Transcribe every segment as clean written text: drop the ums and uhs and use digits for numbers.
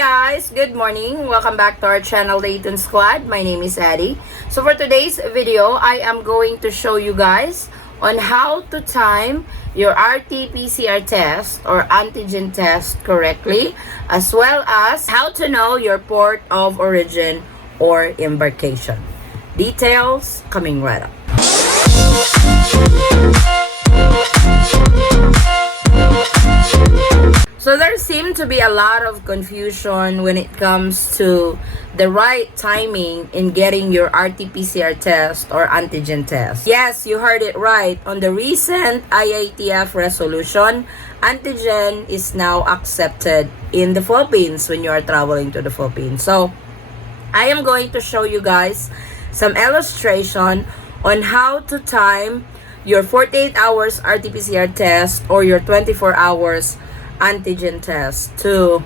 guys, good morning. Welcome back to our channel, the Eaton Squad. My name is Addie. So for today's video, I am going to show you guys on how to time your Rt-Pcr test or antigen test correctly, as well as how to know your port of origin or embarkation. Details coming right up. So there seemed to be a lot of confusion when it comes to the right timing in getting your RT-PCR test or antigen test. Yes, you heard it right. On the recent IATF resolution, antigen is now accepted in the Philippines when you are traveling to the Philippines. So I am going to show you guys some illustration on how to time your 48 hours RT-PCR test or your 24 hours antigen test to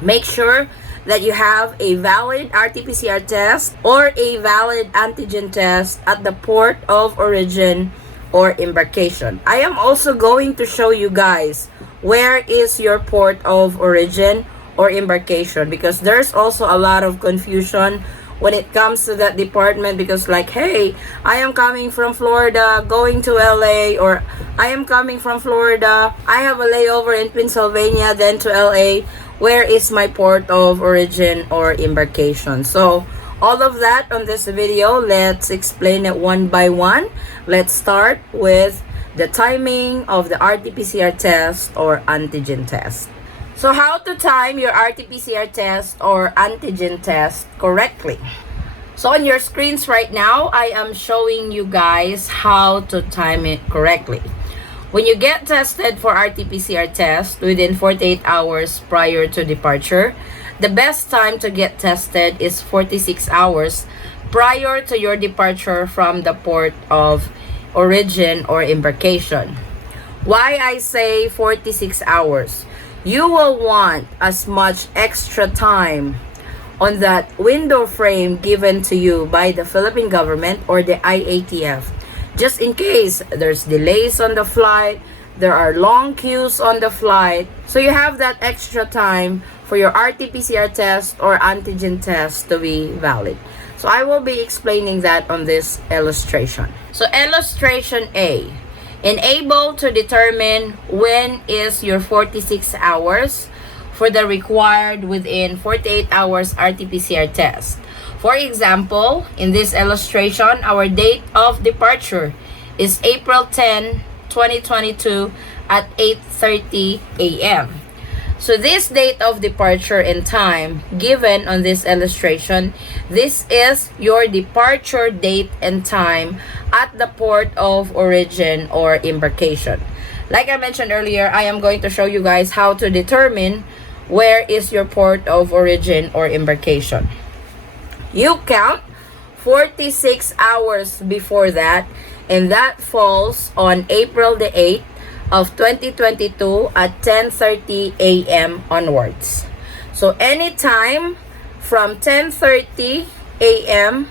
make sure that you have a valid RT-PCR test or a valid antigen test at the port of origin or embarkation. I am also going to show you guys where is your port of origin or embarkation, because there's also a lot of confusion when it comes to that department, because like, hey, I am coming from Florida going to LA, or I am coming from Florida, I have a layover in Pennsylvania then to LA, where is my port of origin or embarkation? So all of that on this video, let's explain it one by one. Let's start with the timing of the RT-PCR test or antigen test. So how to time your RT-PCR test or antigen test correctly. So on your screens right now, I am showing you guys how to time it correctly. When you get tested for RT-PCR test within 48 hours prior to departure, the best time to get tested is 46 hours prior to your departure from the port of origin or embarkation. Why I say 46 hours? You will want as much extra time on that window frame given to you by the Philippine government or the IATF, just in case there's delays on the flight, there are long queues on the flight, so you have that extra time for your RT-PCR test or antigen test to be valid. So I will be explaining that on this illustration. So illustration A. Enable to determine when is your 46 hours for the required within 48 hours RT-PCR test. For example, in this illustration, our date of departure is April 10, 2022 at 8:30 a.m. So this date of departure and time given on this illustration, this is your departure date and time at the port of origin or embarkation. Like I mentioned earlier, I am going to show you guys how to determine where is your port of origin or embarkation. You count 46 hours before that, and that falls on April the 8th of 2022 at 10:30 a.m. onwards. So anytime from 10:30 a.m.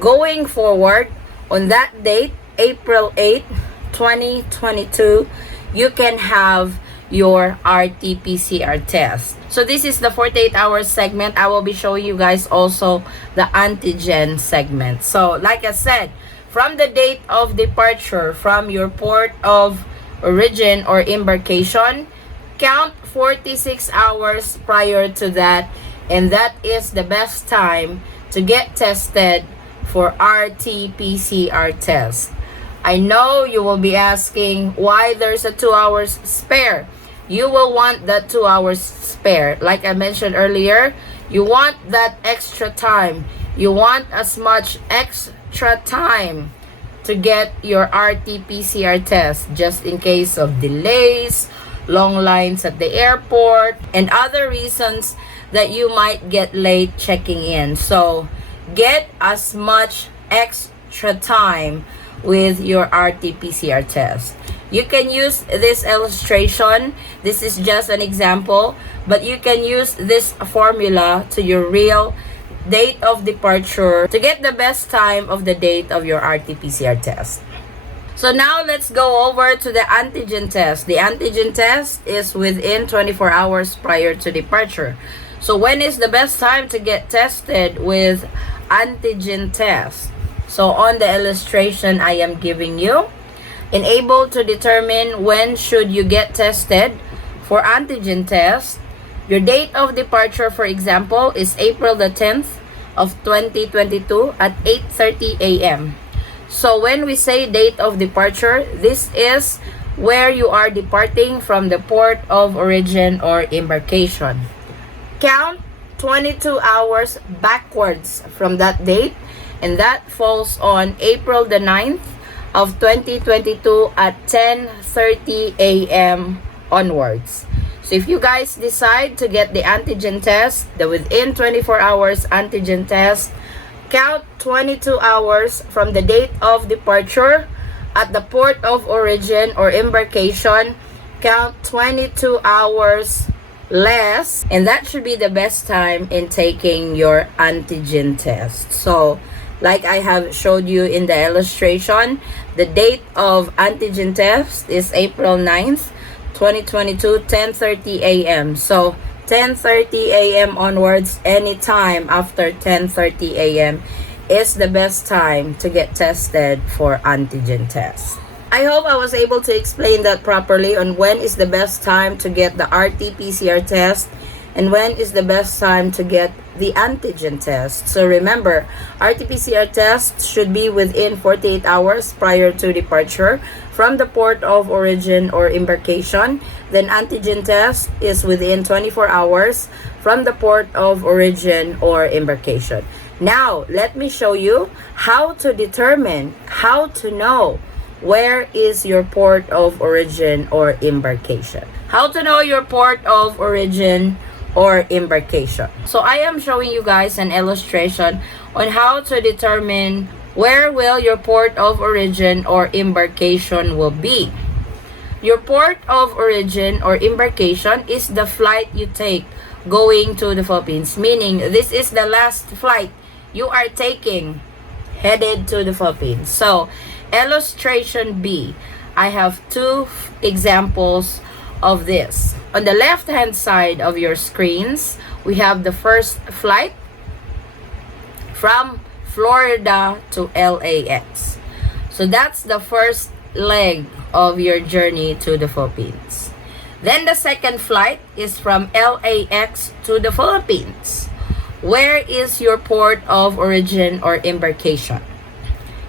going forward on that date, April 8, 2022, you can have your RT-PCR test. So this is the 48 hours segment. I will be showing you guys also the antigen segment. So like I said, from the date of departure from your port of origin or embarkation, count 46 hours prior to that, and that is the best time to get tested for RT-PCR test. I know you will be asking why there's a 2 hours spare. You will want that 2 hours spare. Like I mentioned earlier, you want that extra time. You want as much extra time to get your RT-PCR test, just in case of delays, long lines at the airport, and other reasons that you might get late checking in. So get as much extra time with your RT-PCR test. You can use this illustration. This is just an example, but you can use this formula to your real date of departure to get the best time of the date of your RT-PCR test. So now let's go over to the antigen test. The antigen test is within 24 hours prior to departure. So when is the best time to get tested with antigen test? So on the illustration I am giving you, able to determine when should you get tested for antigen test, your date of departure, for example, is April the 10th of 2022 at 8:30 a.m. So when we say date of departure, this is where you are departing from the port of origin or embarkation. Count 22 hours backwards from that date, and that falls on April the 9th of 2022 at 10:30 a.m. onwards. So if you guys decide to get the antigen test, the within 24 hours antigen test, count 22 hours from the date of departure at the port of origin or embarkation. Count 22 hours less, and that should be the best time in taking your antigen test. So like I have showed you in the illustration, the date of antigen test is April 9th, 2022, 10:30 a.m. So 10:30 a.m. onwards, anytime after 10:30 a.m. is the best time to get tested for antigen test. I hope I was able to explain that properly on when is the best time to get the RT-PCR test and when is the best time to get the antigen test. So remember, RT-PCR test should be within 48 hours prior to departure from the port of origin or embarkation. Then antigen test is within 24 hours from the port of origin or embarkation. Now, let me show you how to determine, how to know where is your port of origin or embarkation. How to know your port of origin or embarkation. So I am showing you guys an illustration on how to determine where will your port of origin or embarkation will be. Your port of origin or embarkation is the flight you take going to the Philippines, meaning this is the last flight you are taking headed to the Philippines. So illustration B, I have two examples of this. On the left hand side of your screens, we have the first flight from Florida to LAX. So that's the first leg of your journey to the Philippines. Then the second flight is from LAX to the Philippines. Where is your port of origin or embarkation?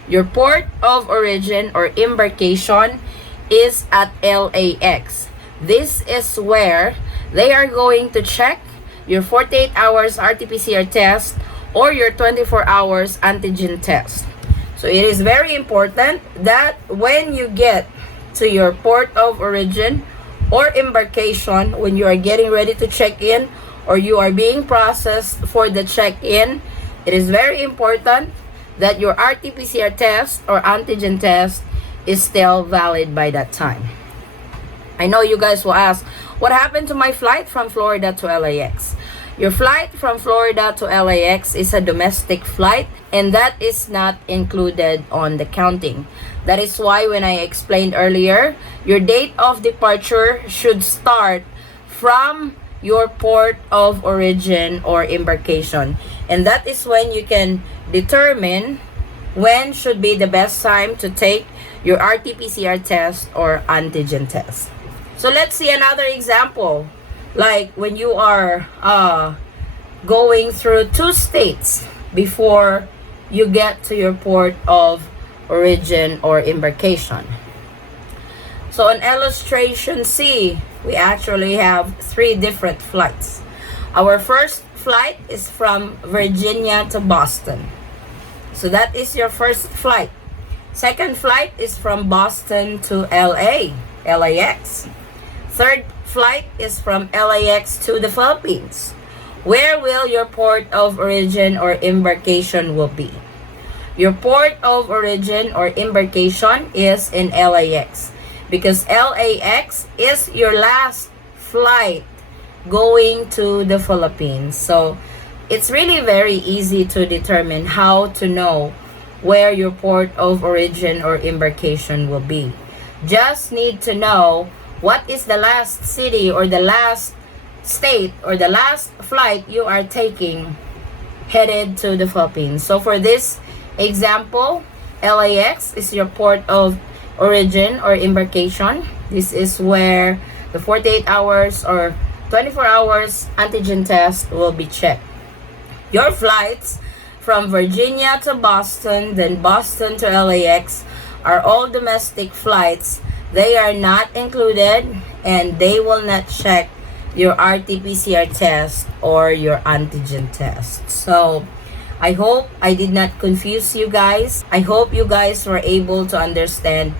Your port of origin or embarkation is at LAX. This is where they are going to check your 48 hours RT-PCR test or your 24 hours antigen test. So it is very important that when you get to your port of origin or embarkation, when you are getting ready to check in or you are being processed for the check-in, it is very important that your RT-PCR test or antigen test is still valid by that time. I know you guys will ask, what happened to my flight from Florida to LAX? Your flight from Florida to LAX is a domestic flight, and that is not included on the counting. That is why when I explained earlier, your date of departure should start from your port of origin or embarkation. And that is when you can determine when should be the best time to take your RT-PCR test or antigen test. So let's see another example. Like when you are going through two states before you get to your port of origin or embarkation. So on illustration C, we actually have three different flights. Our first flight is from Virginia to Boston. So that is your first flight. Second flight is from Boston to LAX. Third flight is from LAX to the Philippines. Where will your port of origin or embarkation will be? Your port of origin or embarkation is in LAX because LAX is your last flight going to the Philippines. So it's really very easy to determine how to know where your port of origin or embarkation will be. Just need to know what is the last city or the last state or the last flight you are taking headed to the Philippines. So for this example, LAX is your port of origin or embarkation. This is where the 48 hours or 24 hours antigen test will be checked. Your flights from Virginia to Boston, then Boston to LAX are all domestic flights. They are not included and they will not check your RT-PCR test or your antigen test. So I hope I did not confuse you guys. I hope you guys were able to understand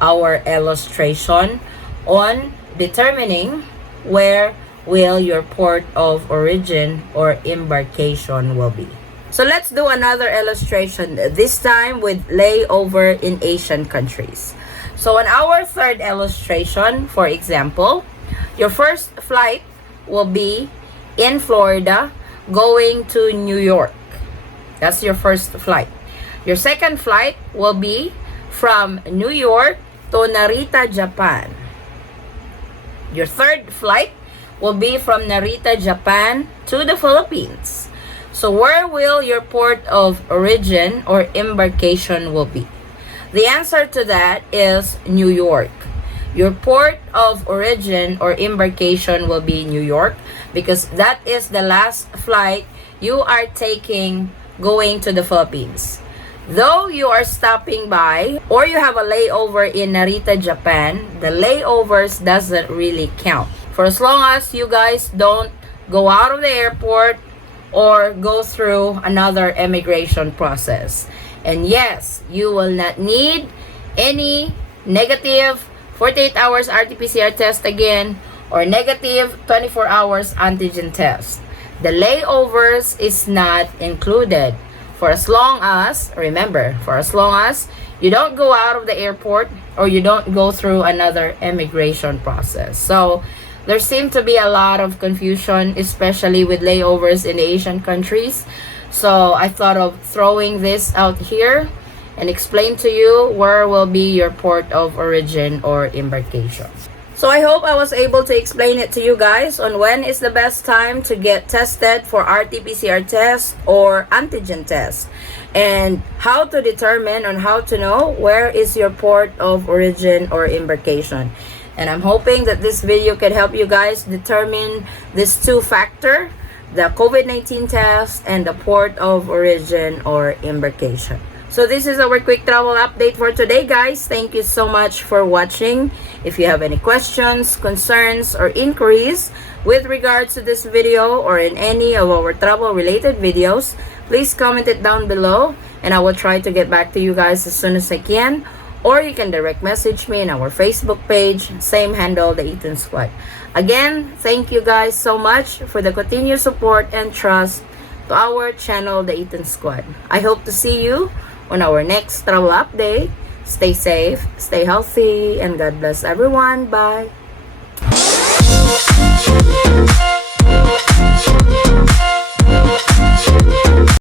our illustration on determining where will your port of origin or embarkation will be. So let's do another illustration, this time with layover in Asian countries. So in our third illustration, for example, your first flight will be in Florida going to New York. That's your first flight. Your second flight will be from New York to Narita, Japan. Your third flight will be from Narita, Japan to the Philippines. So where will your port of origin or embarkation will be? The answer to that is New York. Your port of origin or embarkation will be New York because that is the last flight you are taking going to the Philippines. Though you are stopping by or you have a layover in Narita, Japan, the layovers doesn't really count. For as long as you guys don't go out of the airport or go through another immigration process. And yes, you will not need any negative 48 hours RT-PCR test again or negative 24 hours antigen test. The layovers is not included for as long as, remember, for as long as you don't go out of the airport or you don't go through another immigration process. So there seemed to be a lot of confusion, especially with layovers in the Asian countries. So I thought of throwing this out here and explain to you where will be your port of origin or embarkation. So I hope I was able to explain it to you guys on when is the best time to get tested for RT-PCR test or antigen test, and how to determine on how to know where is your port of origin or embarkation. And I'm hoping that this video can help you guys determine these two factors, the COVID-19 test and the port of origin or embarkation. So this is our quick travel update for today, guys. Thank you so much for watching. If you have any questions, concerns, or inquiries with regards to this video or in any of our travel related videos, please comment it down below and I will try to get back to you guys as soon as I can. Or you can direct message me in our Facebook page, same handle, the Eaton Squad. Again, thank you guys so much for the continued support and trust to our channel, the Eaton Squad. I hope to see you on our next travel update. Stay safe, stay healthy, and God bless everyone. Bye.